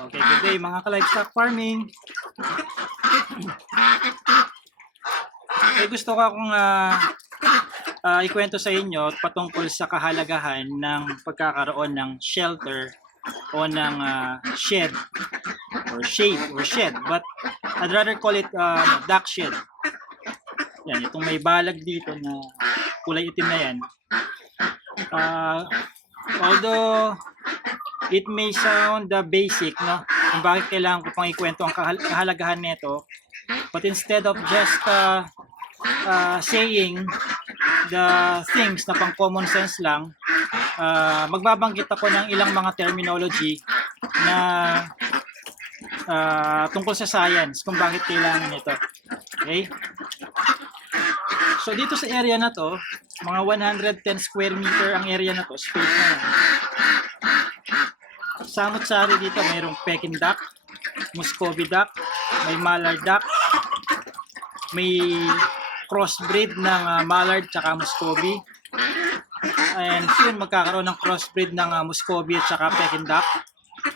Okay, good day mga ka-livestock farming. Gusto ko akong ikwento sa inyo patungkol sa kahalagahan ng pagkakaroon ng shelter o ng shed or shade or shed, but I'd rather call it duck shed. Yan, itong may balag dito na kulay itim na yan. Although it may sound basic, no, kung bakit kailangan ko pang ikwento ang kahalagahan nito, but instead of just saying the things na pang common sense lang, magbabanggit ako ng ilang mga terminology na tungkol sa science kung bakit kailangan nito. Okay? So dito sa area na to, mga 110 square meter ang area na to, space na yan. Samot-sari dito, mayroong Peking duck, Muscovy duck, may Mallard duck, may crossbreed ng Mallard tsaka Muscovy. And soon magkakaroon ng crossbreed ng Muscovy at tsaka Peking duck.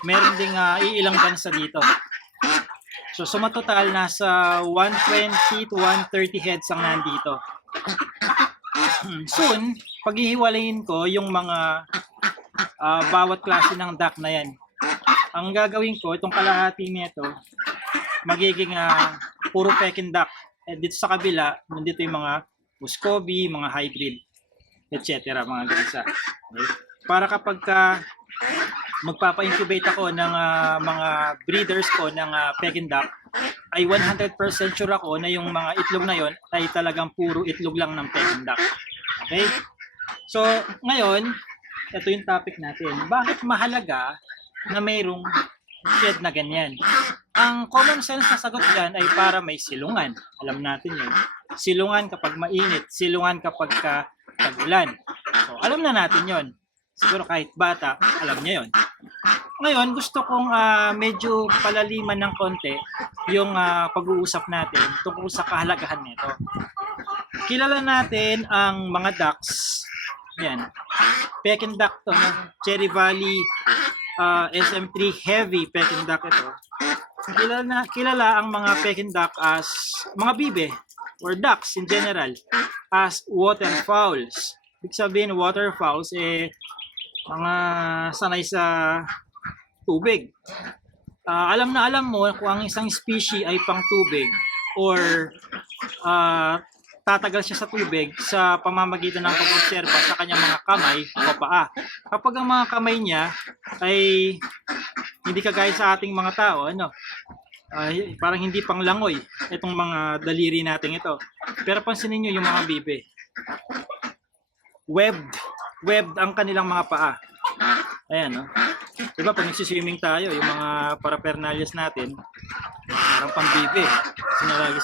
Meron ding iilang bansa dito. So sumatotal nasa 120 to 130 heads ang nandito. Soon, paghihiwalayin ko yung mga bawat klase ng duck na yan. Ang gagawin ko, itong kalahati nito, magiging puro Peking duck. At dito sa kabila, nandito yung mga Muscovy, mga hybrid, etc. mga gansa. Okay? Para kapag magpapa-incubate ako ng mga breeders ko ng Peking duck, ay 100% sure ako na yung mga itlog na yon ay talagang puro itlog lang ng Peking duck. Okay? So, ngayon, ito yung topic natin. Bakit mahalaga na mayroong shed na ganyan? Ang common sense na sagot dyan ay para may silungan. Alam natin yun. Silungan kapag mainit, silungan kapag tag-ulan. So, alam na natin yon. Siguro kahit bata, alam niya yon. Ngayon, gusto kong medyo palaliman ng konti yung pag-uusap natin tungkol sa kahalagahan nito. Kilala natin ang mga ducks. Yan. Peking duck to, no? Cherry Valley SM3 heavy Peking duck ito. Kilala ang mga Peking duck as mga bibe or ducks in general as waterfowls. Ibig sabihin waterfowls mga sanay sa tubig. Alam na alam mo kung ang isang species ay pang tubig or tatagal siya sa tubig sa pamamagitan ng pag-obserba sa kanyang mga kamay o paa. Kapag ang mga kamay niya ay hindi kagaya sa ating mga tao, parang hindi pang langoy itong mga daliri natin ito. Pero pansinin niyo yung mga bibe. Webbed ang kanilang mga paa. Ayan, no? Diba pag nagsiswimming tayo, yung mga paraphernalias natin, parang pambibe. Sinalagi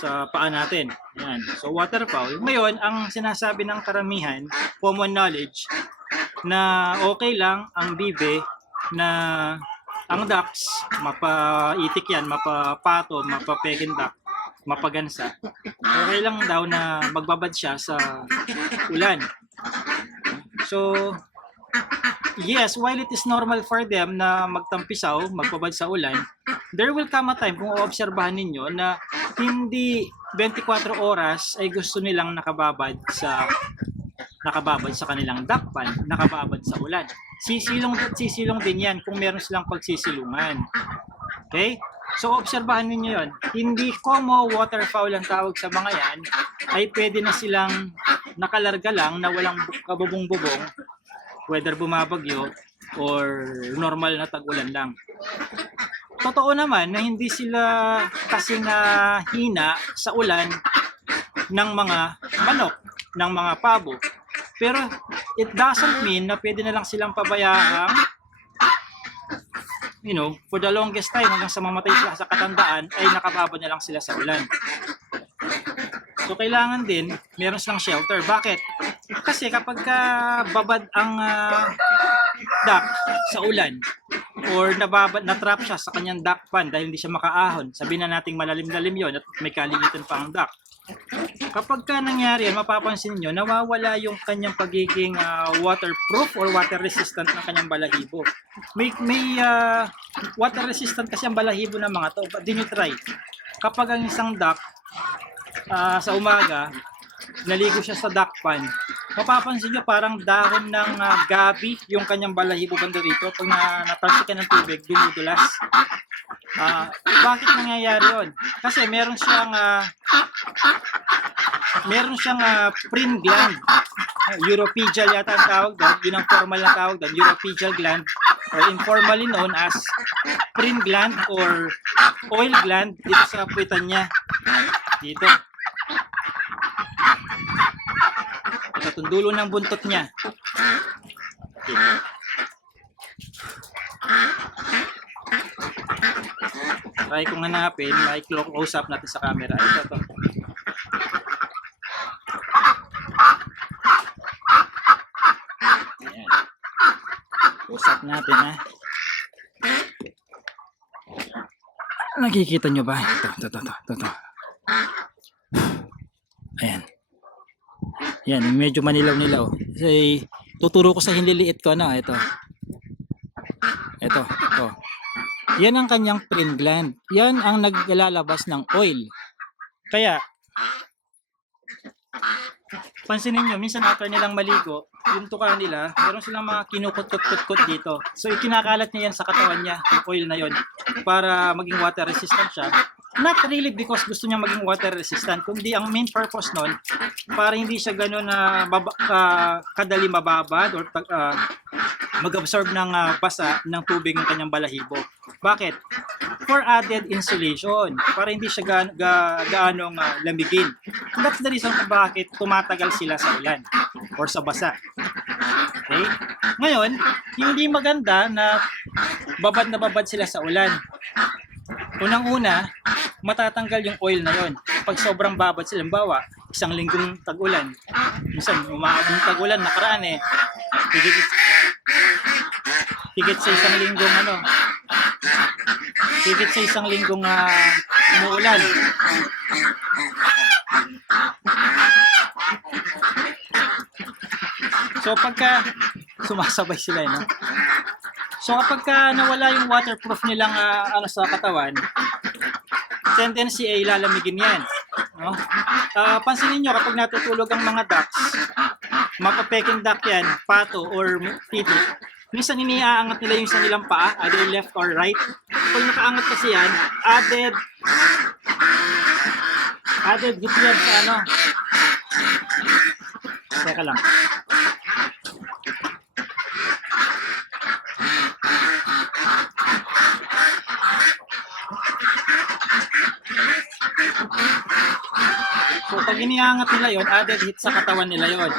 sa paa natin. Ayan. So waterfowl. Ngayon, ang sinasabi ng karamihan, common knowledge, na okay lang ang bibe na ang ducks, mapaitik yan, mapapato, mapapeking duck, mapagansa. Okay lang daw na magbabad siya sa ulan. So, yes, while it is normal for them na magtampisaw, magbabad sa ulan, there will come a time kung oobserbahan ninyo na hindi 24 oras ay gusto nilang nakababad sa kanilang duck pond, nakababad sa ulan. Sisilong din yan kung meron silang pagsisilungan. Okay? So, obserbahan ninyo yon. Hindi como waterfowl ang tawag sa mga yan, ay pwede na silang nakalarga lang na walang kabubong-bubong, whether bumabagyo or normal na tag-ulan lang. Totoo naman na hindi sila kasing hina sa ulan ng mga manok, ng mga pabo. Pero it doesn't mean na pwede na lang silang pabayaan, for the longest time hanggang sa mamatay sila sa katandaan ay nakababad na lang sila sa ulan. So kailangan din meron silang shelter. Bakit? Kasi kapag babad ang duck sa ulan, or natrap siya sa kanyang duck pond dahil hindi siya makaahon. Sabihin na nating malalim-lalim yon at may kalimitan pa ang duck. Kapag ka nangyari yan, mapapansin niyo nawawala yung kanyang pagiging waterproof or water resistant ng kanyang balahibo. May water resistant kasi ang balahibo ng mga to. But din you try. Kapag ang isang duck sa umaga, naligo siya sa duck pond, mapapansin niyo parang dahon ng gabi yung kanyang balahibo banda rito. Pag natalsikan ng tubig, dumudulas. Bakit nangyayari yun? Kasi meron siyang preen gland. Uropygial yata ang tawag doon. Yun ang formal na tawag doon, uropygial gland, or informally known as preen gland or oil gland dito sa puwitan niya. Dito. Ito, dulo ng buntot niya. Dito. Try kong hanapin, may close up natin sa camera. Ito. Ayan. Close up natin, ha. Nakikita nyo ba? Ito. Ayan. Yan, medyo manilaw-nilaw. Kasi tuturo ko sa hinliliit ko, ano, ito. Yan ang kanyang preen gland. Yan ang naglalabas ng oil. Kaya, pansinin nyo, minsan after nilang maligo, yung tuka nila, meron silang mga kinukut-kut-kut dito. So, ikinakalat niya yan sa katawan niya, yung oil na yon, para maging water resistant siya. Not really because gusto niya maging water resistant, kundi ang main purpose nun, para hindi siya gano'n na kadali mababad or mag-absorb ng basa ng tubig ng kanyang balahibo. Bakit? For added insulation, para hindi siya gaanong lamigin. And that's the reason kung bakit tumatagal sila sa ulan or sa basa. Okay? Ngayon, hindi maganda na babad sila sa ulan. Unang-una, matatanggal yung oil na yon. Pag sobrang babad sila, bawa, isang linggong tag-ulan. Minsan, umaabong tag-ulan, nakaraan higit sa isang linggong umuulan. So pagka sumasabay sila, no? So kapag nawala yung waterproof nilang sa katawan, tendency ay lalamigin yan. No? Pansinin nyo kapag natutulog ang mga ducks, mapapeking duck yan, pato or titi, minsan iniaangat nila yung sa nilang paa, either left or right. Pag nakaangat kasi yan, added hit yan sa Teka lang. So pag iniangat nila yon, added hit sa katawan nila yon.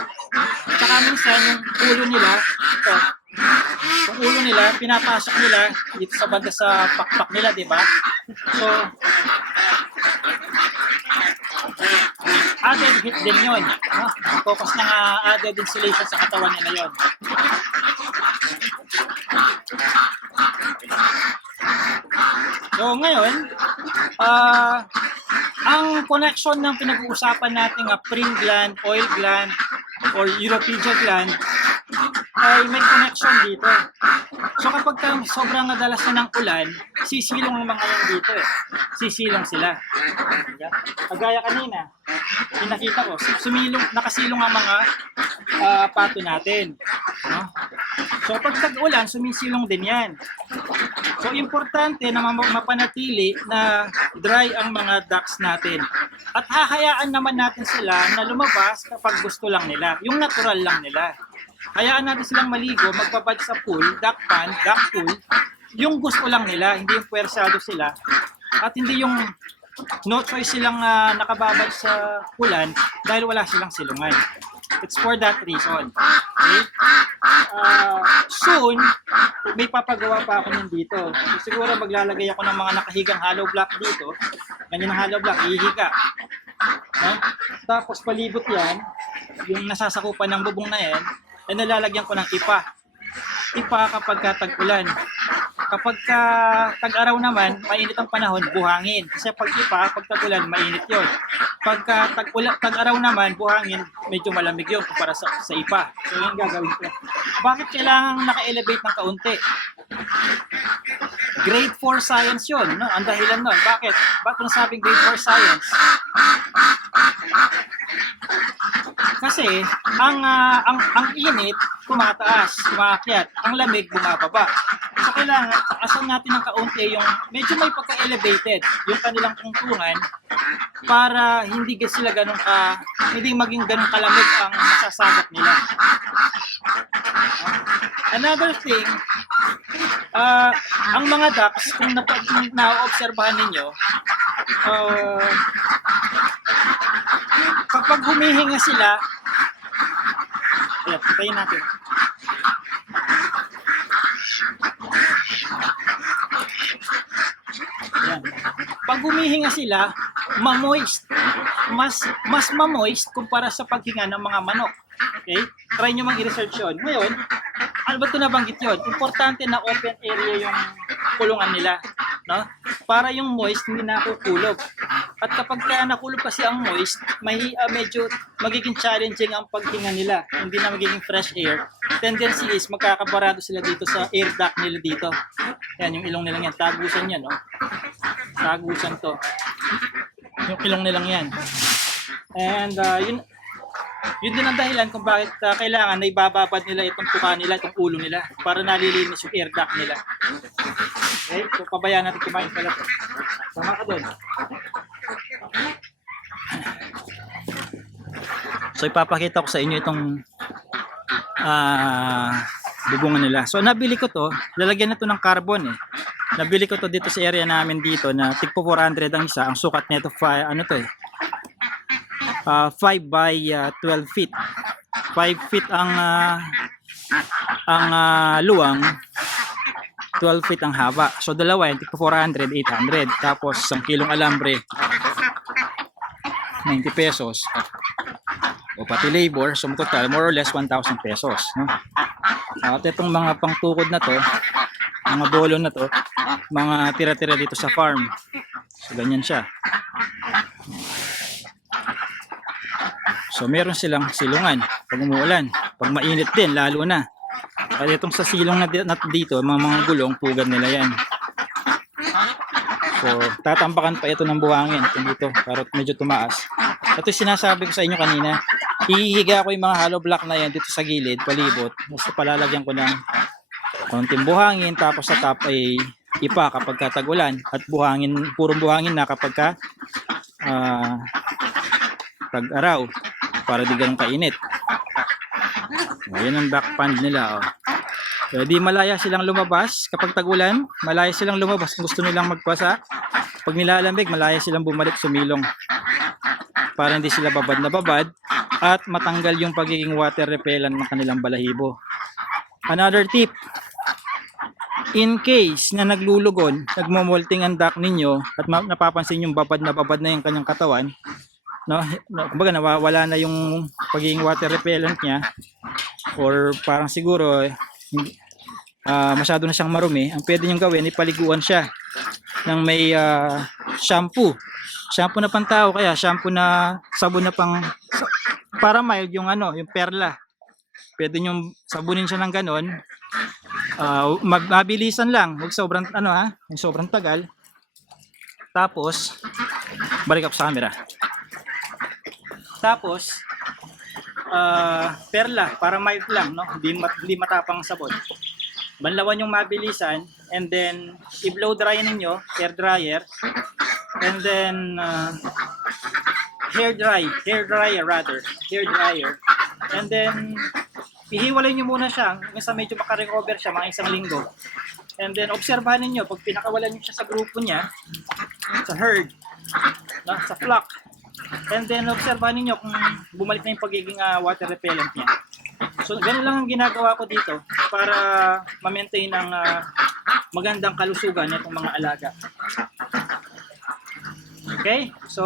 Tsaka minsan yung ulo nila, yung ulo nila, pinapasok nila dito sa banda sa pakpak nila, di ba? So, added hit din yun. Focus ng added insulation sa katawan nila yon. So ngayon, ang connection ng pinag-uusapan nating preen gland, oil gland, or uropygial gland ay may connection dito. So kapag sobrang nadalas na ng ulan, sisilong ang mga yan dito Sisilong sila. Kagaya kanina, nakita ko, nakasilong ang mga pato natin. No? So pag tag-ulan, sumisilong din yan. So importante na mapanatili na dry ang mga ducks natin. At hahayaan naman natin sila na lumabas kapag gusto lang nila. Yung natural lang nila. Hayaan natin silang maligo, magbabad sa pool, duck pond, duck pool. Yung gusto lang nila, hindi yung puwersado sila. At hindi yung no choice silang nakababad sa ulan dahil wala silang silungan. It's for that reason. Okay? Soon, may papagawa pa ako nandito. So, siguro maglalagay ako ng mga nakahigang hollow block dito. Ganyan ang hollow block, ihiga. No? Tapos palibot yan, yung nasasakupan ng bubong na yan, ay nalalagyan ko ng ipa. Ipa kapag tag-ulan. Kapag tag-araw naman, mainit ang panahon, buhangin. Kasi pag ipa, pag tag-ulan, mainit yon. Pagka tag-araw naman, buhangin, medyo malamig yun kumpara sa ipa. So yun gagawin ko. Bakit kailangan naka-elevate ng kaunti? Grade 4 science yun, no? Ang dahilan nun. Bakit? Bakit nasabing grade 4 science? Kasi ang init tumataas, umaakyat, ang lamig bumababa. So kailangan taasan natin ng kaunti yung medyo may pagka-elevated yung kanilang tungtungan para hindi maging ganun kalamig ang masasagat nila. Another thing, ang mga ducks, kung na-obserbahan ninyo, kapag humihinga sila, ayan, patayin natin. Ayan. Pag humihinga sila, ma-moist. Mas ma-moist kumpara sa paghinga ng mga manok. Okay? Try nyo mang i-research yun. Ngayon, ano ba ito nabanggit yun? Importante na open area yung kulungan nila. No? Para yung moist hindi nakukulog. At kapag nakulog kasi ang moist, medyo magiging challenging ang paghinga nila. Hindi na magiging fresh air. Tendency is magkakabarado sila dito sa air duct nila dito. Yan, yung ilong nilang yan. Tagusan yan, no? Tagusan to. Yung ilong nilang yan. And yun din ang dahilan kung bakit kailangan na ibababad nila itong tuka nila, itong ulo nila para nalilinis yung air duct nila. Okay? So pabayaan natin kumain pala to. Sama ka doon. So ipapakita ko sa inyo itong bubungan nila. So nabili ko to, lalagyan na to ng carbon eh. Nabili ko to dito sa area namin dito na tigpo 400 ang isa. Ang sukat nito 5 by 12 feet. 5 feet ang luwang, 12 feet ang haba. So dalawa yung tigpo 400, 800. Tapos 1 kilong alambre, 90 pesos. O pati labor, so total more or less 1,000 pesos, no? At itong mga pangtukod na to, mga bolon na to, mga tira-tira dito sa farm. So ganyan siya. So meron silang silungan pag umuulan, pag mainit din lalo na. At itong sa silong na dito, mga gulong, pugad nila yan. So tatambakan pa ito ng buhangin dito para medyo tumaas. Ito sinasabi ko sa inyo kanina, ihihiga ko yung mga hollow block na yan dito sa gilid, palibot. Basta palalagyan ko ng konting buhangin, tapos sa top ay ipa kapag tag-ulan at buhangin, purong buhangin na kapag tag-araw para di ganun kainit. Ayan ang duck pond nila. So, di malaya silang lumabas kapag tag-ulan, malaya silang lumabas kung gusto nilang magpasa. Pag nilalamig, malaya silang bumalik sumilong para hindi sila babad na babad at matanggal yung pagiging water repellent ng kanilang balahibo. Another tip, in case na naglulugon, nagmomolting ang duck ninyo at napapansin yung babad na yung kanyang katawan, no, kumbaga nawawala na yung pagiging water repellent niya or parang siguro masyado na siyang marumi, ang pwede nyo gawin, ipaliguan siya ng may shampoo na pantao, kaya shampoo na sabon na para mild yung yung perla. Pwede nyo sabunin siya ng ganon. Mabilisan lang, huwag sobrang sobrang tagal. Tapos balik ako sa camera. Tapos perla para mild lang, no? Hindi matapang sabon. Banlawan yung mabilisan and then i-blow dry ninyo, air dryer. And then hair dryer. And then ihiwalay nyo muna siya hanggang sa medyo makarecover siya, mga 1 linggo. And then obserbahan niyo pag pinakawalan niyo siya sa grupo niya, sa herd, sa flock. And then obserbahan niyo kung bumalik na yung pagiging water repellent niya. So ganun lang ang ginagawa ko dito para ma-maintain ang magandang kalusugan nitong mga alaga. Okay? So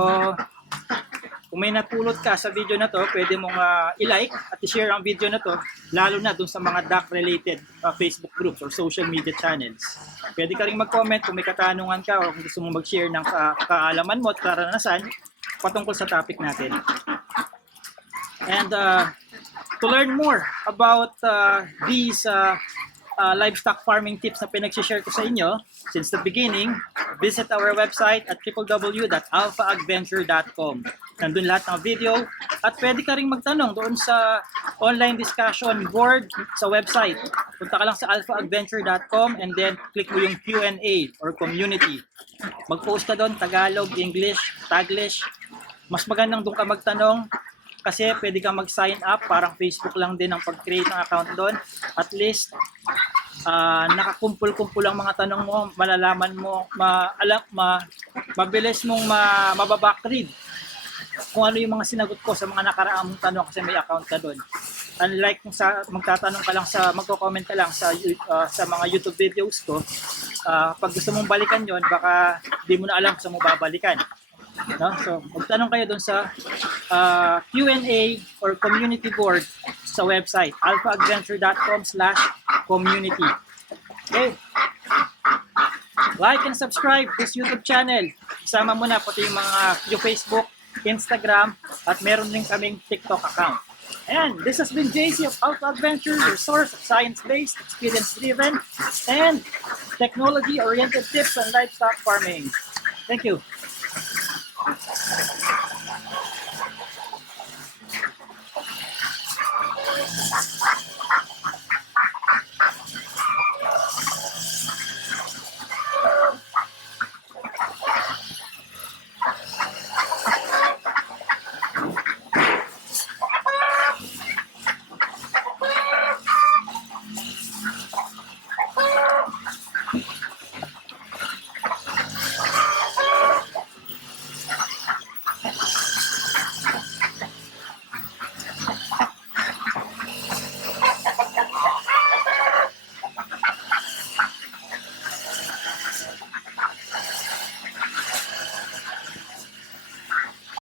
kung may napulot ka sa video na to, pwede mong i-like at i-share ang video na to, lalo na dun sa mga DAC-related Facebook groups or social media channels. Pwede ka rin mag-comment kung may katanungan ka o kung gusto mong mag-share ng kaalaman mo at karanasan patungkol sa topic natin. And to learn more about these livestock farming tips na pinag-share ko sa inyo since the beginning, visit our website at www.alphaadventure.com. Nandun lahat ng video at pwede ka rin magtanong doon sa online discussion board sa website. Punta ka lang sa alphaadventure.com and then click mo yung Q&A or community. Mag-post ka doon, Tagalog, English, Taglish. Mas magandang doon ka magtanong kasi pwede kang mag-sign up, parang Facebook lang din ang pag-create ng account doon. At least, nakakumpul-kumpul ang mga tanong mo, malalaman mo, mabilis mong mababackread kung ano yung mga sinagot ko sa mga nakaraang tanong kasi may account ka doon. Unlike kung magtatanong ka lang magko-comment ka lang sa mga YouTube videos ko, pag gusto mong balikan yon baka di mo na alam kung saan mo babalikan. No? So, magtanong kayo doon sa Q&A or community board sa website alphaadventure.com/community. Okay? Like and subscribe this YouTube channel. Isama mo na pati yung Facebook, Instagram, at meron din kaming TikTok account. And this has been JC of Alpha Adventure, your source of science-based, experience-driven, and technology-oriented tips on livestock farming. Thank you.